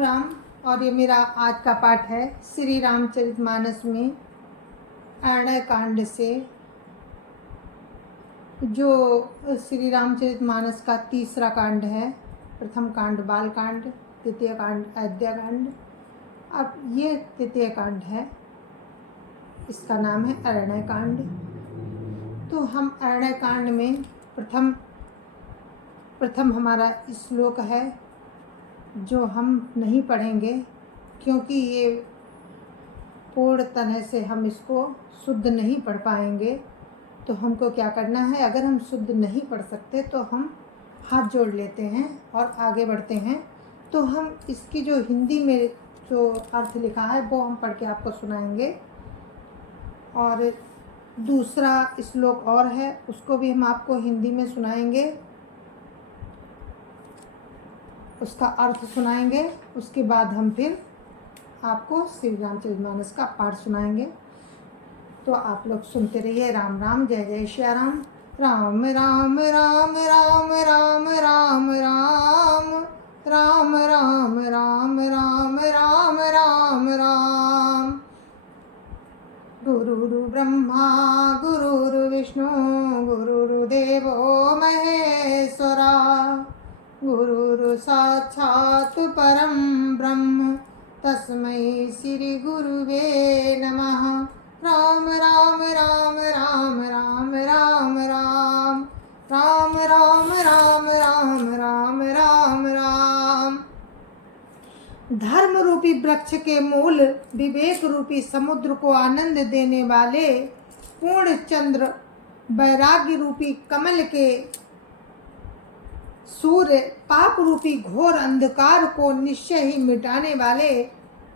राम राम। और ये मेरा आज का पाठ है श्री रामचरितमानस में अरण्य कांड से, जो श्री रामचरितमानस का तीसरा कांड है। प्रथम कांड बाल कांड, द्वितीय कांड अयोध्या कांड, अब ये तृतीय कांड है। इसका नाम है अरण्य कांड। तो हम अरण्य कांड में प्रथम हमारा श्लोक है जो हम नहीं पढ़ेंगे, क्योंकि ये पूर्ण तरह से हम इसको शुद्ध नहीं पढ़ पाएंगे। तो हमको क्या करना है, अगर हम शुद्ध नहीं पढ़ सकते तो हम हाथ जोड़ लेते हैं और आगे बढ़ते हैं। तो हम इसकी जो हिंदी में जो अर्थ लिखा है वो हम पढ़ के आपको सुनाएंगे। और दूसरा श्लोक और है, उसको भी हम आपको हिंदी में सुनाएंगे, उसका अर्थ सुनाएंगे। उसके बाद हम फिर आपको श्री रामचरितमानस का पाठ सुनाएंगे। तो आप लोग सुनते रहिए। राम राम, जय जय श्री राम। राम राम राम राम राम राम राम राम राम राम राम राम राम राम। गुरुर् ब्रह्मा गुरुर् विष्णु गुरुर्देवो महेश्वरा, गुरुर् साक्षात् परं ब्रह्म तस्मै श्री गुरुवे नमः। राम राम राम राम राम राम राम राम राम राम राम राम राम राम। धर्म रूपी वृक्ष के मूल विवेक रूपी समुद्र को आनंद देने वाले पूर्ण चंद्र वैराग्य रूपी कमल के सूर्य पाप रूपी घोर अंधकार को निश्चय ही मिटाने वाले,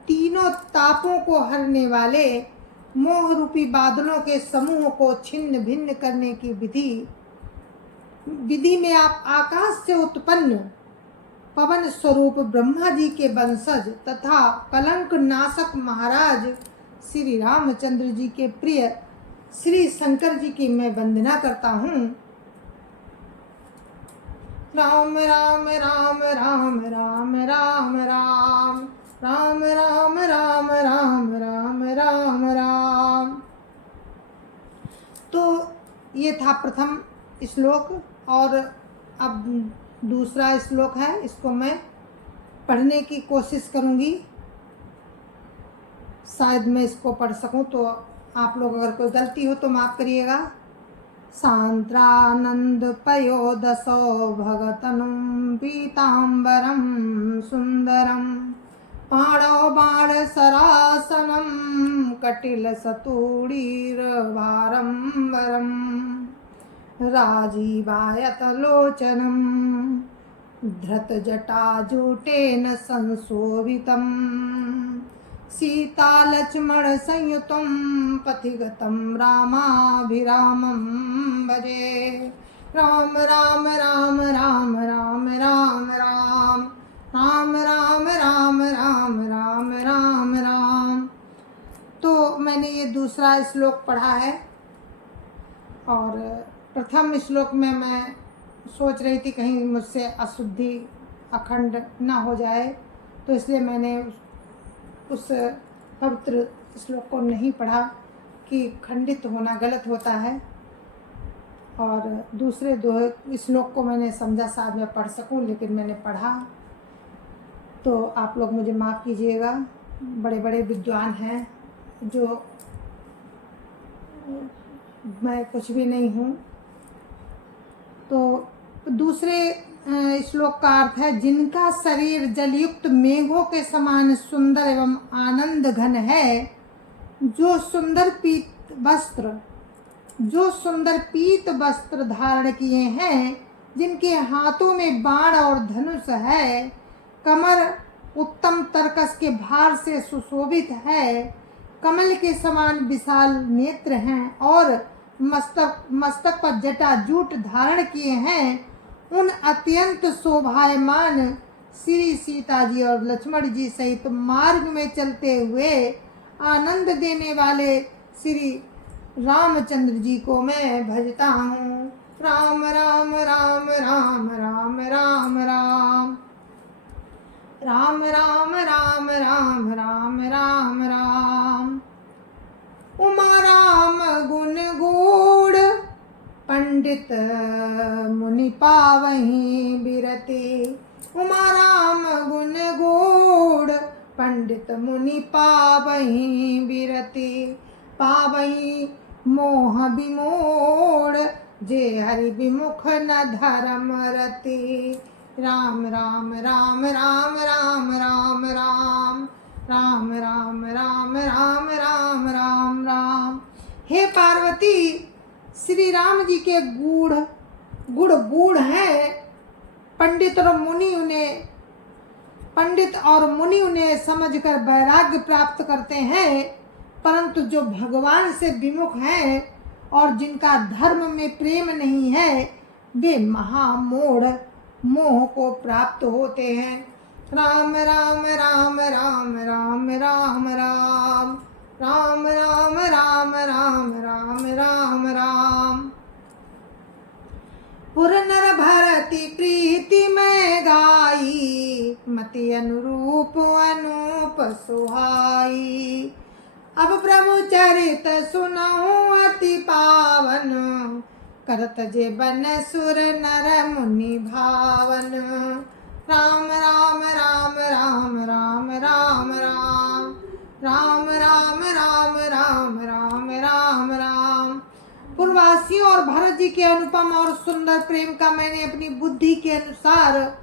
तीनों तापों को हरने वाले, मोह रूपी बादलों के समूह को छिन्न भिन्न करने की विधि में आप आकाश से उत्पन्न पवन स्वरूप ब्रह्मा जी के वंशज तथा कलंक नाशक महाराज श्री रामचंद्र जी के प्रिय श्री शंकर जी की मैं वंदना करता हूँ। राम राम राम राम राम राम राम राम राम राम राम राम राम राम। तो ये था प्रथम श्लोक, और अब दूसरा श्लोक है, इसको मैं पढ़ने की कोशिश करूँगी। शायद मैं इसको पढ़ सकूँ, तो आप लोग अगर कोई गलती हो तो माफ़ करिएगा। सांत्रानंद पयोदसो भगतनुं पीतांबरं सुंदरं, पाणौ बाण सरासनं कटिल सतूणीरभारं वरं, राजीवायत लोचनं धृतजटाजूटेन संशोभितं, सीता लक्ष्मण संयुतं पथिगतं रामाभिरामं भजे। राम राम राम राम राम राम राम राम राम राम राम राम राम राम। तो मैंने ये दूसरा श्लोक पढ़ा है, और प्रथम श्लोक में मैं सोच रही थी कहीं मुझसे अशुद्धि अखंड ना हो जाए, तो इसलिए मैंने उस पवित्र श्लोक को नहीं पढ़ा कि खंडित होना गलत होता है। और दूसरे दो श्लोक को मैंने समझा शायद मैं पढ़ सकूं, लेकिन मैंने पढ़ा, तो आप लोग मुझे माफ़ कीजिएगा। बड़े बड़े विद्वान हैं, जो मैं कुछ भी नहीं हूँ। तो दूसरे श्लोक का अर्थ है, जिनका शरीर जलयुक्त मेघों के समान सुंदर एवं आनंद घन है, जो सुंदर पीत वस्त्र धारण किए हैं, जिनके हाथों में बाण और धनुष है, कमर उत्तम तरकस के भार से सुशोभित है, कमल के समान विशाल नेत्र हैं, और मस्तक पर जटाजूट धारण किए हैं, उन अत्यंत शोभायमान श्री सीता जी और लक्ष्मण जी सहित मार्ग में चलते हुए आनंद देने वाले श्री रामचंद्र जी को मैं भजता हूँ। राम राम राम राम राम राम राम राम राम राम राम राम राम राम। उमा राम गुण गूढ़ पंडित मुनि पावहीं बिरती। उमा राम गुण गूढ़ पंडित मुनि पावहीं बिरती। पावहीं मोह विमूढ़ जे हरि विमुख न धर्म रति। राम राम राम राम राम राम राम राम राम राम राम राम राम राम। हे पार्वती, श्री राम जी के गुण गूढ़ हैं। पंडित और मुनि उन्हें समझकर वैराग्य प्राप्त करते हैं, परंतु जो भगवान से विमुख हैं और जिनका धर्म में प्रेम नहीं है, वे महामूढ़ मोह को प्राप्त होते हैं। राम राम राम राम राम राम राम राम राम राम राम राम राम राम। पुर नर भरति प्रीति में गाई, मति अनुरूप अनूप सुहाई। अब प्रभु चरित सुनऊं अति पावन, करत जे बन सुर नर मुनि भावन। राम राम राम राम राम राम राम राम राम राम राम राम राम राम। पूर्ववासियों और भरत जी के अनुपम और सुंदर प्रेम का मैंने अपनी बुद्धि के अनुसार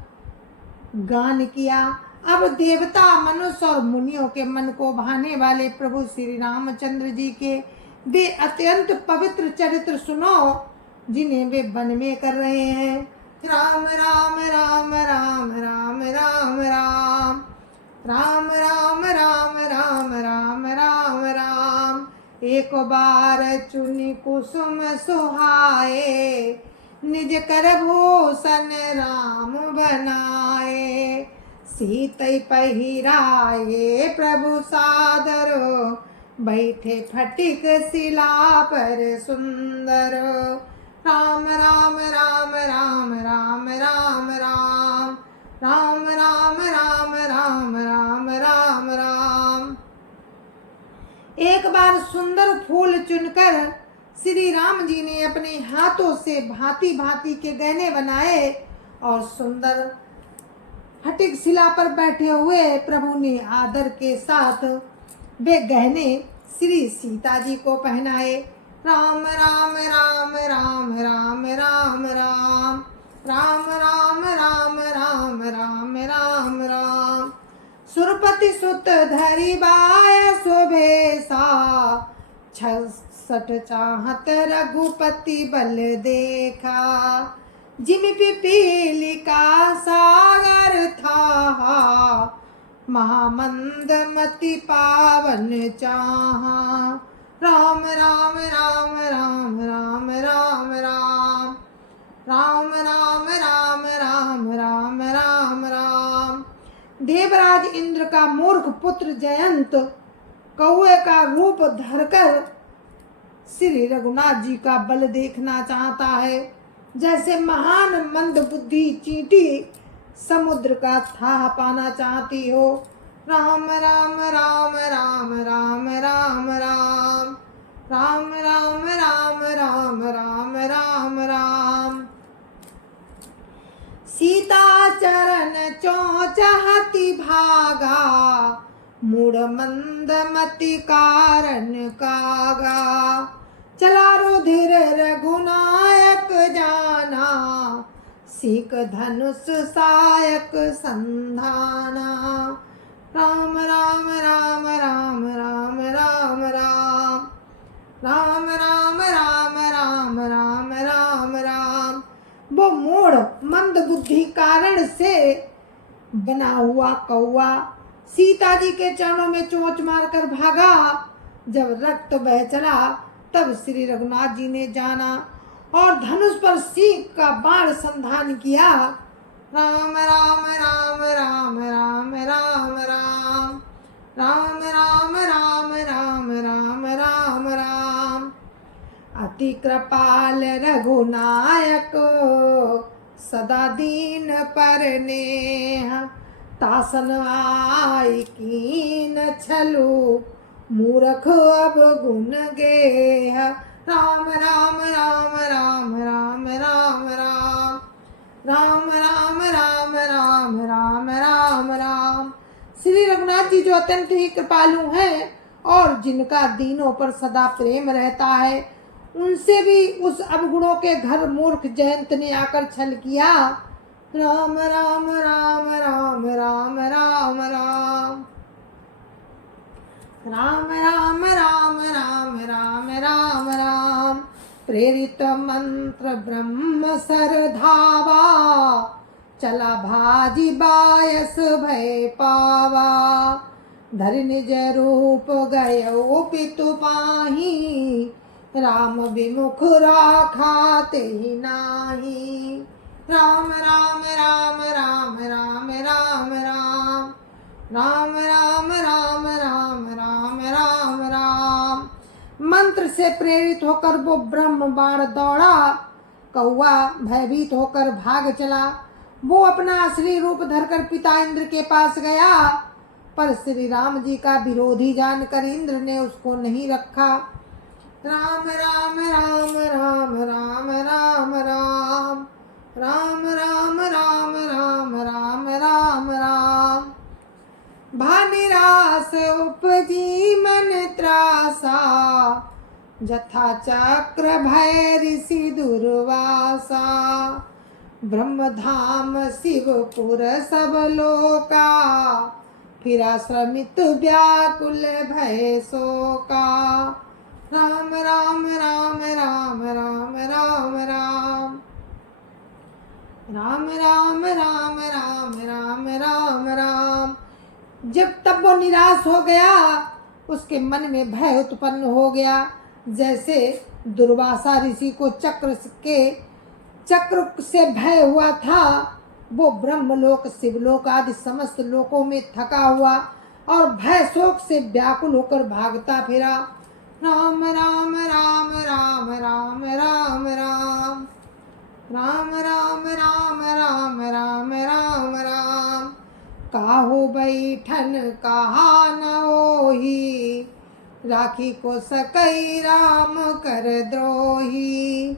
गान किया। अब देवता, मनुष्य और मुनियों के मन को भाने वाले प्रभु श्री रामचंद्र जी के वे अत्यंत पवित्र चरित्र सुनो, जिन्हें वे वन में कर रहे हैं। राम राम राम राम राम राम राम राम राम राम राम राम राम राम। एक बार चुनी कुसुम सुहाए, निज कर भूषण राम बनाए। सीतै पहिराए प्रभु सादर, बैठे फटिक शिला पर सुंदर। राम राम राम राम राम राम राम राम राम राम राम राम राम राम। एक बार सुंदर फूल चुनकर श्री राम जी ने अपने हाथों से भांति भांति के गहने बनाए और सुंदर फटिक शिला पर बैठे हुए प्रभु ने आदर के साथ वे गहने श्री सीता जी को पहनाए। राम राम राम राम राम राम राम राम राम राम राम राम राम राम। सुरपति सुत धरि बाय शोभेसा, 66 चाहत रघुपति बल देखा। जिमि पिपीलिका सागर था, महामंद मति पावन चाहा। राम राम राम राम राम राम राम राम राम राम राम राम राम राम। देवराज इंद्र का मूर्ख पुत्र जयंत कौए का रूप धरकर श्री रघुनाथ जी का बल देखना चाहता है। जैसे महान मंद बुद्धि चींटी समुद्र का थाह पाना चाहती हो। राम राम राम राम राम राम राम राम राम राम राम राम राम राम। सीता चरण चौचहति भागा, मूढ़ मंद मति कारण कागा। चला रुधिर रघुनायक जाना, सीक धनुष सायक संधाना। राम राम राम राम राम राम राम राम राम राम राम राम राम राम। वो मूढ़ मंद बुद्धि कारण से बना हुआ कौआ सीता जी के चरणों में चोंच मारकर भागा। जब रक्त बह चला तब श्री रघुनाथ जी ने जाना और धनुष पर सीख का बाण संधान किया। राम राम राम राम राम राम राम राम राम राम राम राम राम राम। अति कृपाल रघुनायक, सदा दीन पर नेह। तासन आई कीन छलु मूरख अब गुण गेह। राम राम राम राम राम राम राम राम राम राम राम राम राम राम। श्री रघुनाथ जी जो अत्यंत ही कृपालु हैं और जिनका दीनों पर सदा प्रेम रहता है, उनसे भी उस अवगुणों के घर मूर्ख जयंत ने आकर छल किया। राम राम राम राम राम राम राम राम राम राम राम राम राम राम। प्रेरित मंत्र ब्रह्म सर धावा, चला भाजी बायस भय पावा। धरि निज रूप गयो पितु पाही, राम विमुख राखा तेहि नाही। राम राम राम राम राम राम राम राम राम राम राम राम राम राम। मंत्र से प्रेरित होकर वो ब्रह्म बाण दौड़ा, कौआ भयभीत होकर भाग चला। वो अपना असली रूप धरकर पिता इंद्र के पास गया, पर श्री राम जी का विरोधी जानकर इंद्र ने उसको नहीं रखा। राम राम राम राम राम राम राम राम राम राम राम राम राम राम। भानिरास उपजी मन त्रासा, जथा चक्र भय ऋषि दुर्वासा। ब्रह्मधाम शिवपुर सब लोका, फिरा श्रमित व्याकुल भय शोका। राम राम राम राम राम राम राम राम राम राम राम राम राम राम। जब तब वो निराश हो गया, उसके मन में भय उत्पन्न हो गया। जैसे दुर्वासा ऋषि को चक्र से भय हुआ था, वो ब्रह्मलोक शिवलोक आदि समस्त लोकों में थका हुआ और भय शोक से व्याकुल होकर भागता फिरा। राम राम राम राम राम राम राम राम राम राम राम राम राम राम। काहू बैठन कहा न होही, राखी को सकई राम कर द्रोही।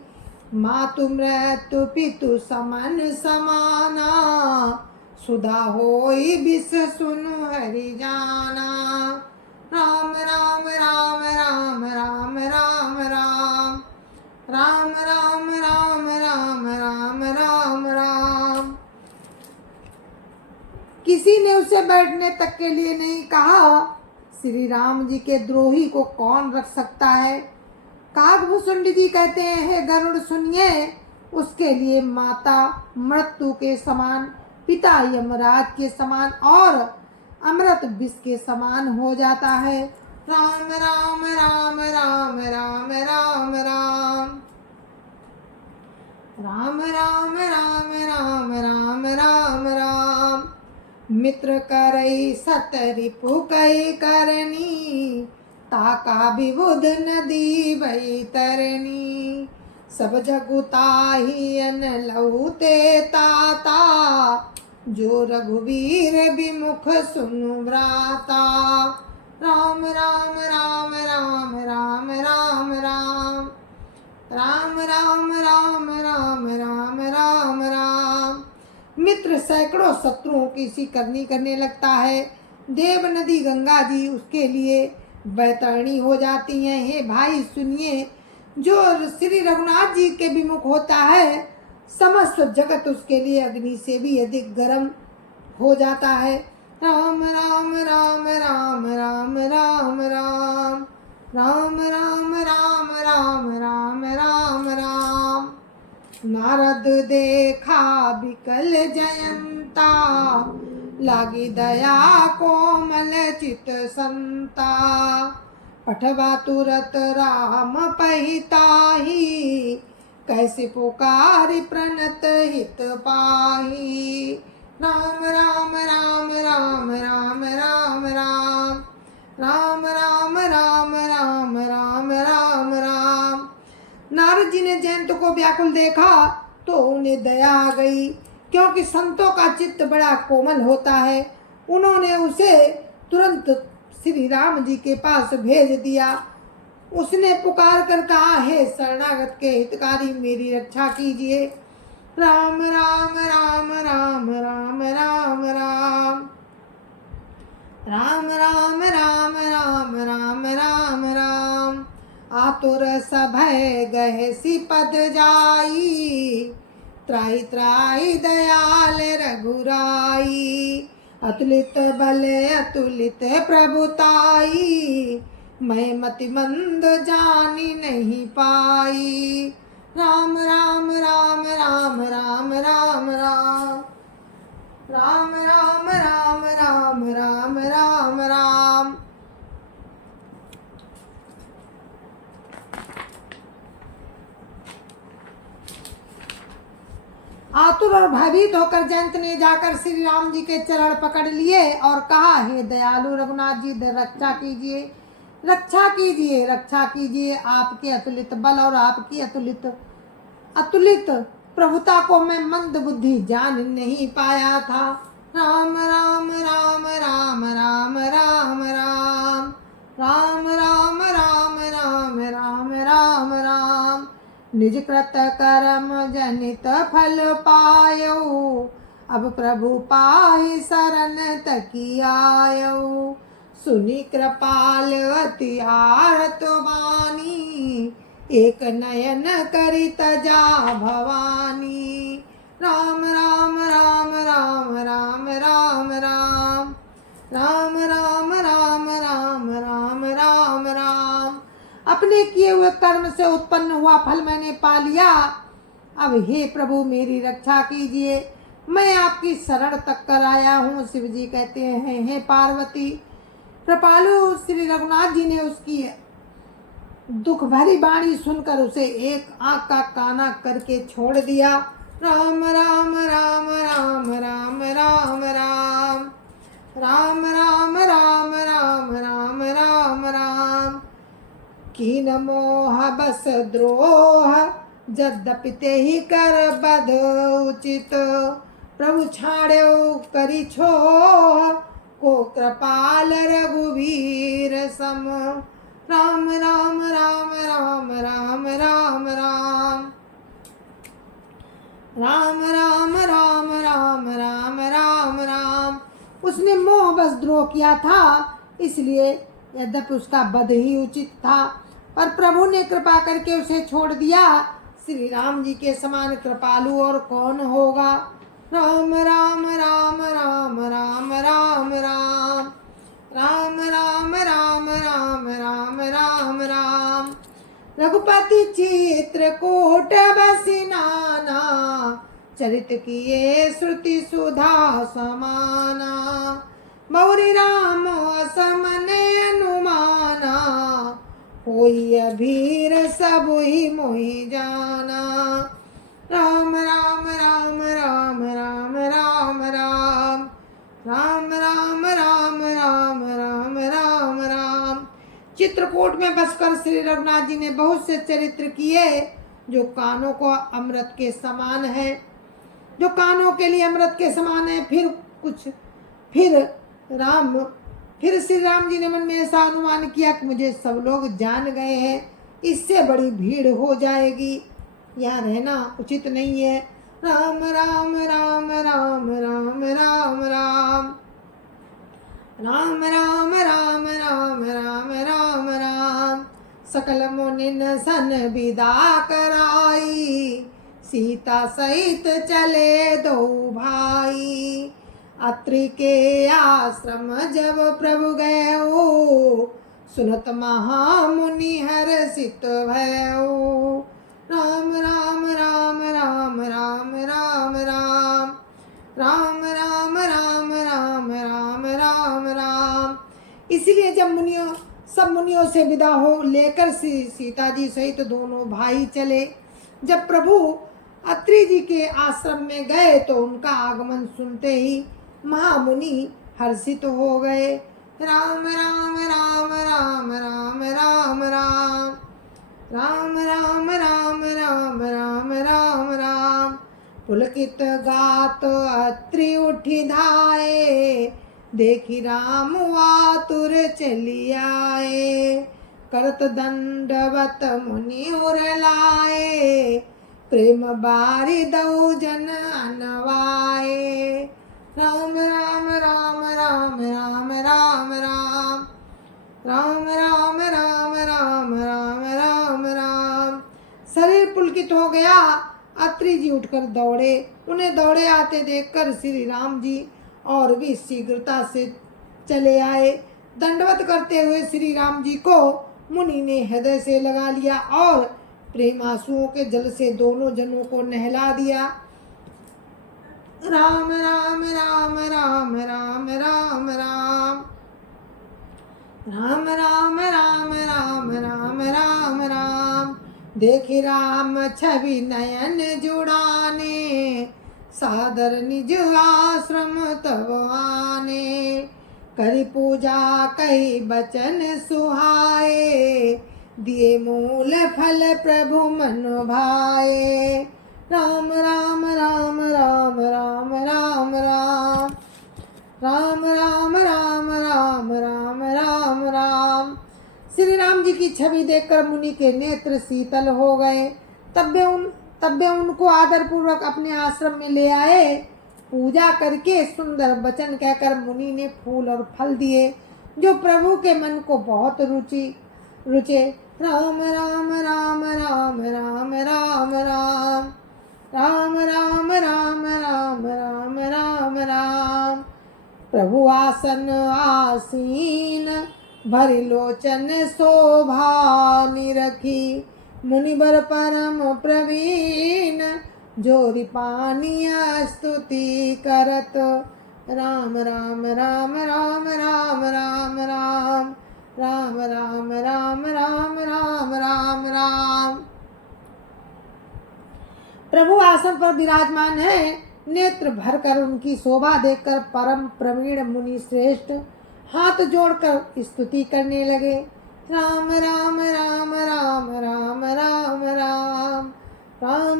मातु मृत्यु पितु समन समाना, सुधा होई बिस सुनु हरि जाना। राम राम राम राम राम राम राम राम राम राम राम राम राम राम। किसी ने उसे बैठने तक के लिए नहीं कहा। श्री राम जी के द्रोही को कौन रख सकता है। काकभूषुंड जी कहते हैं, हे गरुड़ सुनिए, उसके लिए माता मृत्यु के समान, पिता यमराज के समान और अमृत विष के समान हो जाता है। राम राम राम राम राम राम राम राम राम राम राम राम राम राम। मित्र करई सतरिपु कई करनी, ताका विबुध नदी बैतरनी। सब जगुताही अन लहुते ताता, जो रघुवीर विमुख सुनु व्राता। राम राम राम राम राम राम राम राम राम राम राम राम राम राम। मित्र सैकड़ों शत्रुओं की सी करने लगता है। देव नदी गंगा जी उसके लिए बैतरणी हो जाती हैं। हे भाई सुनिए, जो श्री रघुनाथ जी के विमुख होता है, समस्त जगत उसके लिए अग्नि से भी अधिक गर्म हो जाता है। राम राम राम राम राम राम राम राम राम राम राम राम राम राम। नारद देखा विकल जयंता, लागी दया कोमल चित संता। पठवा तुरत राम पहिताही, कैसे पुकारी प्रणत हित पाही। राम राम राम राम राम राम राम राम राम राम राम राम राम राम। नारद जी ने जयंत को व्याकुल देखा तो उन्हें दया आ गई क्योंकि संतों का चित्त बड़ा कोमल होता है। उन्होंने उसे तुरंत श्री राम जी के पास भेज दिया। उसने पुकार कर कहा, हे शरणागत के हितकारी, मेरी रक्षा कीजिए। राम राम राम राम राम राम राम राम राम राम राम राम राम राम। आतुर सभय गहे सिपद जाई, त्राई त्राई दयाल रघुराई। अतुलित बल अतुलित प्रभुताई, मैं मति मंद जानी नहीं पाई। राम राम राम राम राम राम राम राम राम राम राम राम राम राम। आतुर और भयभीत होकर जयंत ने जाकर श्री राम जी के चरण पकड़ लिए और कहा, हे दयालु रघुनाथ जी, रक्षा कीजिए, रक्षा कीजिए, रक्षा कीजिए। आपके अतुलित बल और आपकी अतुलित प्रभुता को मैं मंद बुद्धि जान नहीं पाया था। राम राम राम राम राम राम राम राम राम राम राम राम राम राम। निज कृत कर्म जनित फल पायो, अब प्रभु पाहि शरण तकी आयो। सुनि कृपाल अति आरत वाणी, एक नयन करि तजा भवानी। राम राम राम राम राम राम राम राम राम राम राम राम राम राम। अपने किए हुए कर्म से उत्पन्न हुआ फल मैंने पा लिया। अब हे प्रभु मेरी रक्षा कीजिए, मैं आपकी शरण तक कर आया हूँ। शिव जी कहते हैं, हे पार्वती। कृपालु श्री रघुनाथ जी ने उसकी दुख भरी वाणी सुनकर उसे एक आंख का काना करके छोड़ दिया। राम राम राम राम राम राम राम राम राम राम राम राम राम राम। कीन मोह बस द्रोह, यद्यपि ते ही कर बध उचित। प्रभु छाड़ो करी छोह, को कृपाल रघुवीर सम। राम राम राम राम राम राम राम राम राम राम राम राम राम राम। उसने मोह बस द्रोह किया था, इसलिए यद्यपि उसका वध ही उचित था, पर प्रभु ने कृपा करके उसे छोड़ दिया। श्री राम जी के समान कृपालु और कौन होगा। राम राम राम राम राम राम राम राम राम राम राम राम राम राम। रघुपति चित्रकूट बसी नाना, चरित किए श्रुति सुधा समाना। मौरी राम समने अनुमाना, होई अभीर सब ही मोहि जाना। राम राम राम राम राम राम राम राम राम राम राम राम राम राम। चित्रकूट में बसकर श्री रघुनाथ जी ने बहुत से चरित्र किए जो कानों को अमृत के समान है, जो कानों के लिए अमृत के समान है। फिर श्री राम जी ने मन में ऐसा अनुमान किया कि मुझे सब लोग जान गए हैं, इससे बड़ी भीड़ हो जाएगी, यहाँ रहना उचित नहीं है। राम राम राम राम राम राम राम राम राम राम राम राम राम राम। सकल मुनिन सन विदा कराई, सीता सहित चले दो भाई। अत्रि के आश्रम जब प्रभु गए, सुनत महामुनि हर्षित भयो। राम राम राम राम राम राम राम राम राम राम राम राम राम राम। इसलिए जब सब मुनियों से विदा हो लेकर सीता जी सहित दोनों भाई चले। जब प्रभु अत्रि जी के आश्रम में गए तो उनका आगमन सुनते ही महामुनि हर्षित हो गए। राम राम राम राम राम राम राम राम राम राम राम राम राम राम। पुलकित गात अत्रि उठी धाये, देखी राम आतुर चली आए। करत दंडवत मुनि उर लाए, प्रेम बारि दऊ जन अनवाए। राम राम राम राम राम राम राम राम राम राम राम राम राम राम। शरीर पुलकित हो गया। अत्रि जी उठकर दौड़े। उन्हें दौड़े आते देखकर श्री राम जी और भी शीघ्रता से चले आए। दंडवत करते हुए श्री राम जी को मुनि ने हृदय से लगा लिया और प्रेम आंसुओं के जल से दोनों जनों को नहला दिया। राम राम राम राम राम राम राम राम राम राम राम राम राम राम। देखी राम छवि नयन जुड़ाने, सादर निज आश्रम तब आने। करी पूजा कही बचन सुहाए, दिए मूल फल प्रभु मन भाए। राम राम राम राम राम राम राम राम राम राम राम राम राम राम। श्री राम जी की छवि देखकर मुनि के नेत्र शीतल हो गए। तब वे उनको आदर पूर्वक अपने आश्रम में ले आए। पूजा करके सुंदर वचन कहकर मुनि ने फूल और फल दिए, जो प्रभु के मन को बहुत रुचे। राम राम राम राम राम राम राम राम राम राम राम राम राम राम। प्रभु आसन आसीन, भरि लोचन शोभा निरखी। मुनिवर परम प्रवीण, जोरि पानिया स्तुति करत। राम राम राम राम राम राम राम राम राम राम राम राम राम राम। प्रभु आसन पर विराजमान है। नेत्र भरकर उनकी शोभा देखकर परम प्रवीण मुनि श्रेष्ठ हाथ जोड़कर स्तुति करने लगे। राम राम राम राम राम राम राम राम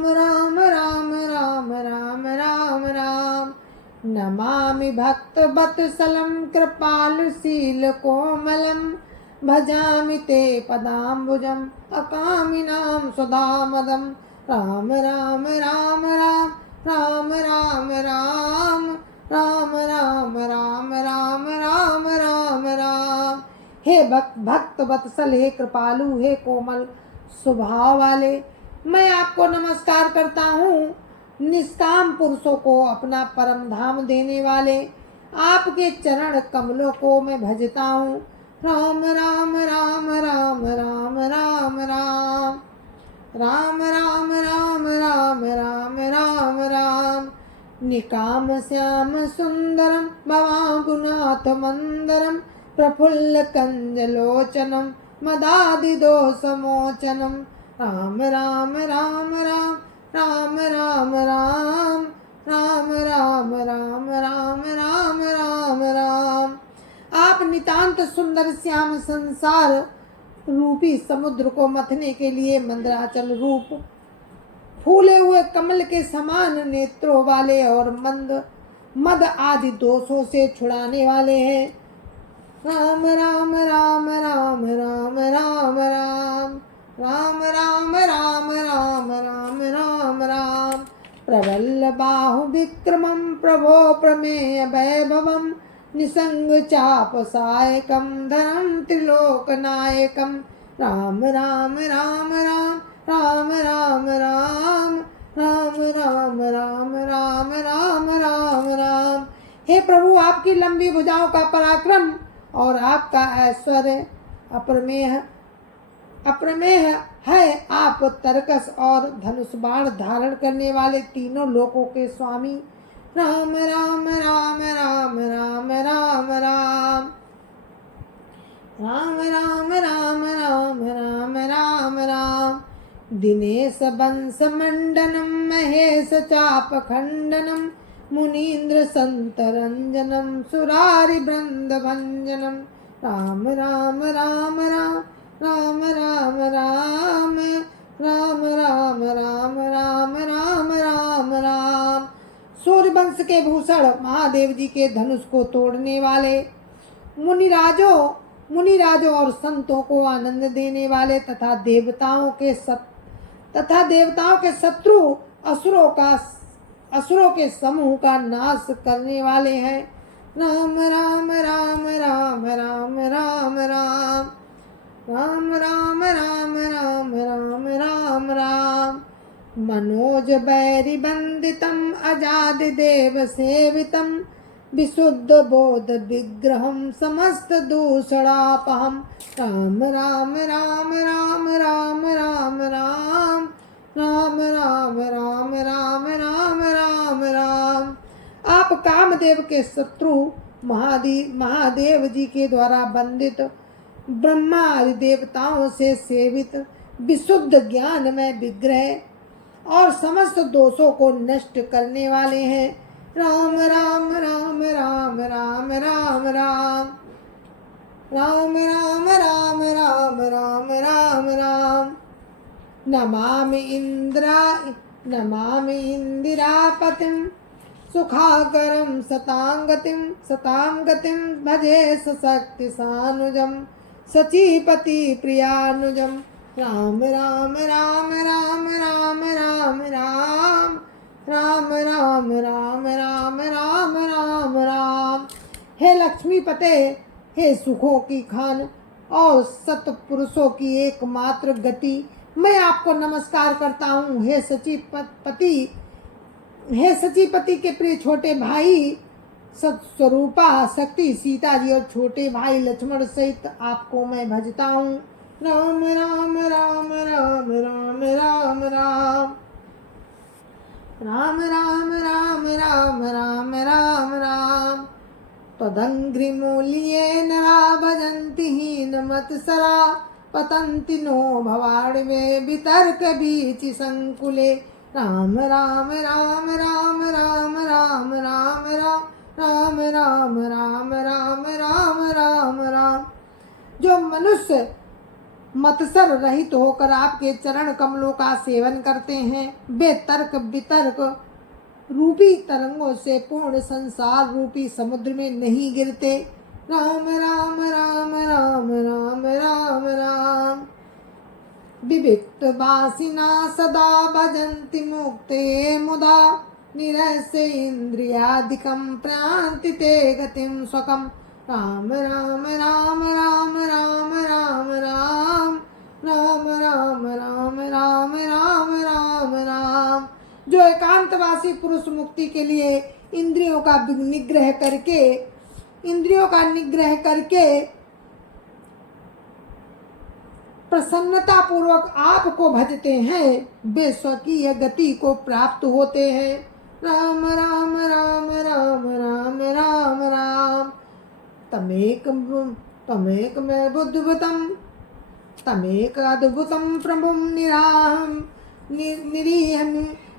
राम राम राम राम राम राम। नमामि भक्त वत्सलं कृपालुशील कोमलं, भजामि ते पदाम्बुजम् अकामिनां सुधामदम्। राम राम राम राम राम राम राम राम राम राम राम राम राम राम। हे भक्त वत्सल, हे कृपालु, हे कोमल स्वभाव वाले, मैं आपको नमस्कार करता हूँ। निष्काम पुरुषों को अपना परम धाम देने वाले आपके चरण कमलों को मैं भजता हूँ। राम राम राम राम राम राम राम राम राम राम राम राम राम राम। निकाम श्याम सुंदरम भवांगुनाथ मंदरम, प्रफुल्ल कंजलोचनम मदादि दोषमोचनम। राम राम राम राम राम राम राम राम राम राम राम राम राम राम। आप नितांत सुंदर श्याम संसार रूपी समुद्र को मथने के लिए मंदराचल रूप फूले हुए कमल के समान नेत्रों वाले और मद आदि दोषों से छुड़ाने वाले हैं। राम राम राम राम राम राम राम राम राम राम राम राम राम राम। प्रबल बाहु विक्रमं प्रभो प्रमेय वैभवं, निसंग चाप सायकं धरं त्रिलोकनायकं। राम राम राम राम राम राम राम राम राम राम राम राम राम राम। हे प्रभु, आपकी लंबी भुजाओं का पराक्रम और आपका ऐश्वर्य अप्रमेय है। आप तरकस और धनुष बाण धारण करने वाले तीनों लोकों के स्वामी। राम राम राम राम राम राम राम राम राम राम राम राम राम राम। दिनेश वंश मंडनम महेश चाप खंडनम, मुनीन्द्र संत रंजनम सुरारि वृंद भंजनम। राम राम राम राम राम राम राम राम राम राम राम राम राम राम। सूर्यवंश के भूषण महादेव जी के धनुष को तोड़ने वाले, मुनिराजों और संतों को आनंद देने वाले तथा देवताओं के शत्रु असुरों के समूह का नाश करने वाले हैं। राम राम राम राम राम राम राम राम राम राम राम राम राम राम। मनोज बैरि बंदितम अजाद देव सेवितम विशुद्ध बोध विग्रहम समस्त दूषणापहम। राम राम राम राम राम राम राम राम राम राम राम राम राम राम। आप कामदेव के शत्रु महादेव जी के द्वारा बंदित, ब्रह्मा आदि देवताओं से सेवित, विशुद्ध ज्ञान में विग्रह और समस्त दोषों को नष्ट करने वाले हैं। राम राम राम राम राम राम राम राम राम राम राम राम राम राम। नमामि इंदिरापतिं सुखाकरं सतां गतिं भजे सशक्ति सानुजं सचीपति प्रियानुजं। राम राम राम राम राम राम राम राम राम राम राम राम राम राम। हे लक्ष्मीपते, हे सुखों की खान और सतपुरुषों की एकमात्र गति, मैं आपको नमस्कार करता हूँ। हे सचीपति के प्रिय छोटे भाई सत्स्वरूपा शक्ति सीता जी और छोटे भाई लक्ष्मण सहित आपको मैं भजता हूँ। राम राम राम राम राम राम राम राम राम राम राम राम राम राम। त्वदङ्घ्रिमूल्येन भजन्ति हीनमत्सरा पतन्ति नो भवार्णवे वितर्क बीचि संकुले। राम राम राम राम राम राम राम राम राम राम राम राम राम राम। जो मनुष्य मत्सर रहित होकर आपके चरण कमलों का सेवन करते हैं, वे तर्क वितर्क रूपी तरंगों से पूर्ण संसार रूपी समुद्र में नहीं गिरते। राम राम राम राम राम राम राम। विविक्त वासिना सदा भजन्ति मुक्ते मुदा निरस्य इंद्रियादिकं प्रयान्ति ते गतिं स्वकम्। राम राम राम राम राम राम राम राम राम राम राम राम राम राम। जो एकांतवासी पुरुष मुक्ति के लिए इंद्रियों का निग्रह करके प्रसन्नता पूर्वक आपको भजते हैं, वे स्वकीय गति को प्राप्त होते हैं। राम राम राम राम राम राम राम। तमेक अद्भुतं प्रभुं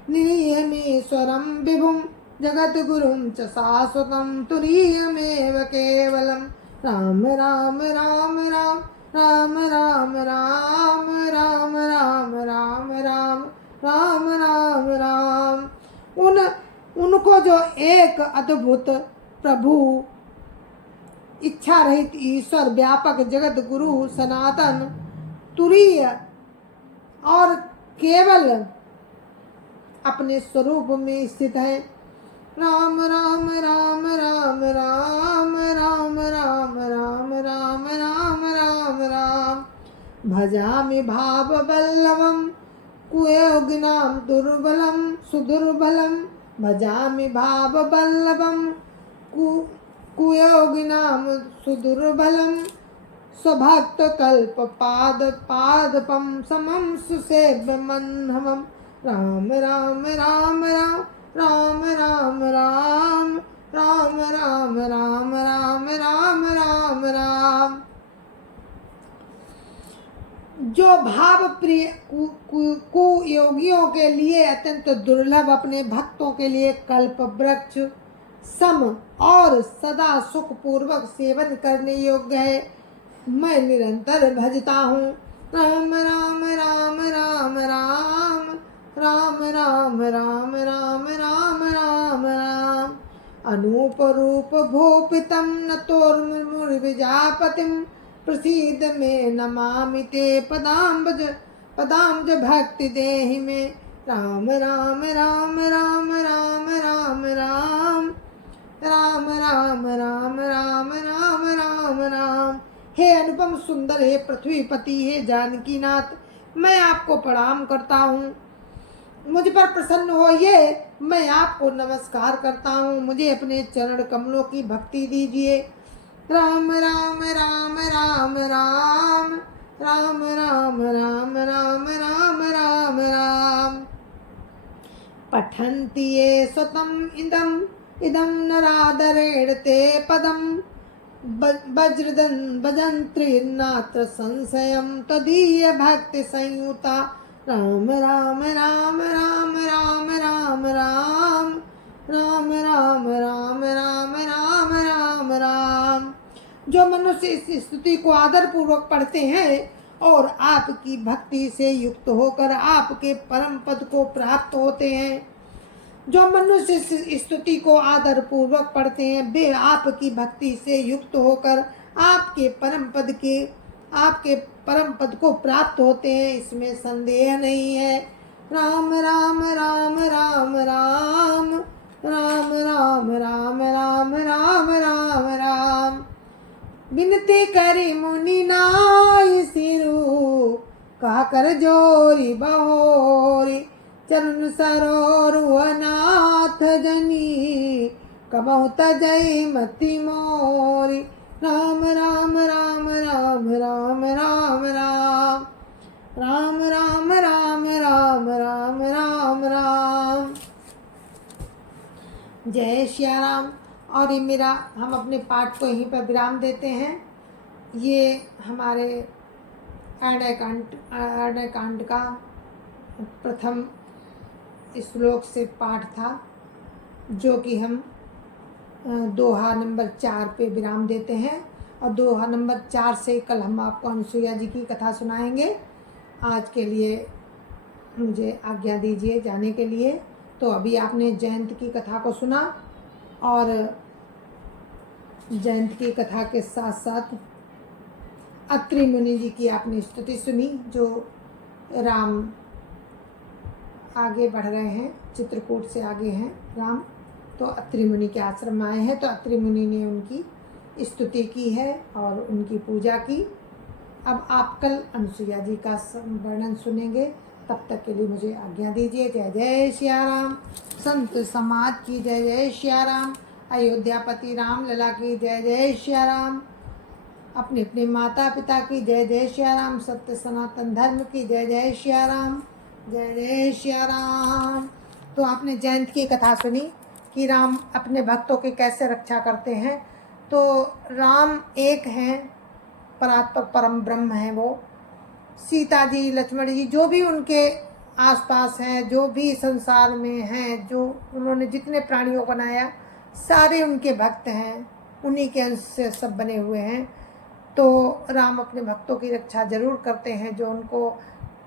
निरीहमीश्वरं विभुं जगद्गुरुं च शाश्वतं तुरीयमेव केवलं। राम राम राम राम राम राम राम राम राम राम राम राम राम राम। उनको जो एक अद्भुत प्रभु, इच्छा रहित ईश्वर, व्यापक जगत गुरु, सनातन, तुरीय और केवल अपने स्वरूप में स्थित है। राम राम राम राम राम राम राम राम राम राम राम राम। भजामि भाववल्लभं कुयोगिनां दुर्बलं सुदुर्बलं। भजामि भाववल्लभं कुयोगिनां सुदुर्बलं स्वभक्तकल्पपादपं समं सुसेव्यमन्हमं। राम राम राम राम राम राम राम राम राम राम राम राम राम राम। जो भाव प्रिय कुयोगियों के लिए अत्यंत दुर्लभ, अपने भक्तों के लिए कल्प वृक्ष सम और सदा सुख पूर्वक सेवन करने योग्य है, मैं निरंतर भजता हूँ। राम राम राम राम राम राम राम राम राम राम राम राम। अनूप रूप भूपितं नतोर्मुर्विजापतिं प्रसीद मे नमामि ते पदाम्बुज भक्ति देहि मे। राम राम राम राम राम राम राम राम राम राम राम राम राम राम। हे अनुपम सुंदर, हे पृथ्वीपति, हे जानकीनाथ, मैं आपको प्रणाम करता हूँ। मुझ पर प्रसन्न होइए, मैं आपको नमस्कार करता हूँ। मुझे अपने चरण कमलों की भक्ति दीजिए। राम राम राम राम राम राम राम राम राम राम राम राम। पठन्ति ये स्वतम् इदं नरादरेण ते पदं भजन्त्रिर्नात्र संशयं तदीय भक्ति संयुता। राम राम राम राम राम राम राम राम राम राम राम राम राम राम। जो मनुष्य इस स्तुति को आदर पूर्वक पढ़ते हैं और आपकी भक्ति से युक्त होकर आपके परम पद को प्राप्त होते हैं, जो मनुष्य इस स्तुति को आदर पूर्वक पढ़ते हैं वे आपकी भक्ति से युक्त होकर आपके परम पद को प्राप्त होते हैं, इसमें संदेह नहीं है। राम राम राम राम राम राम राम राम राम राम राम राम। बिनती करी मुनि नाय सिरु कहा कर जोरी बहोरी। चरण सरोरुहनाथ जनी कबहु तजई मति मोरी। राम राम राम राम राम राम राम राम राम राम राम राम राम राम। जय श्या राम। और ये मेरा हम अपने पाठ को यहीं पर विराम देते हैं। ये हमारे अरण्य कांड का प्रथम श्लोक से पाठ था, जो कि हम दोहा नंबर 4 पे विराम देते हैं। और दोहा नंबर 4 से कल हम आपको अनुसुईया जी की कथा सुनाएंगे। आज के लिए मुझे आज्ञा दीजिए जाने के लिए। तो अभी आपने जयंत की कथा को सुना और जयंत की कथा के साथ साथ अत्रि मुनि जी की आपने स्तुति सुनी। जो राम आगे बढ़ रहे हैं, चित्रकूट से आगे हैं राम, तो अत्रि मुनि के आश्रम में आए हैं, तो अत्रि मुनि ने उनकी स्तुति की है और उनकी पूजा की। अब आप कल अनुसुईया जी का वर्णन सुनेंगे। तब तक के लिए मुझे आज्ञा दीजिए। जय जय श्या राम। संत समाज की जय जय श्या राम। अयोध्यापति राम लला की जय जय श्या राम। अपने अपने माता पिता की जय जय श्या राम। सत्य सनातन धर्म की जय जय श्या राम। जय जय श्या राम। तो आपने जयंत की कथा सुनी कि राम अपने भक्तों की कैसे रक्षा करते हैं। तो राम एक हैं, परात्पर परम ब्रह्म हैं वो। सीता जी, लक्ष्मण जी, जो भी उनके आसपास हैं, जो भी संसार में हैं, जो उन्होंने जितने प्राणियों को बनाया, सारे उनके भक्त हैं, उन्हीं के अंश से सब बने हुए हैं। तो राम अपने भक्तों की रक्षा जरूर करते हैं, जो उनको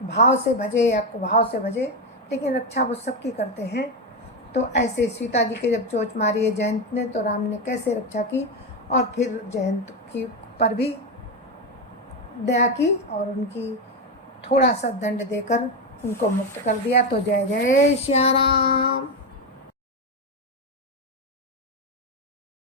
भाव से भजे या कुभाव से भजे, लेकिन रक्षा वो सबकी करते हैं। तो ऐसे सीता जी के जब चोंच मारी है जयंत ने, तो राम ने कैसे रक्षा की और फिर जयंत की पर भी दया की और उनकी थोड़ा सा दंड देकर उनको मुक्त कर दिया। तो जय जय श्या राम।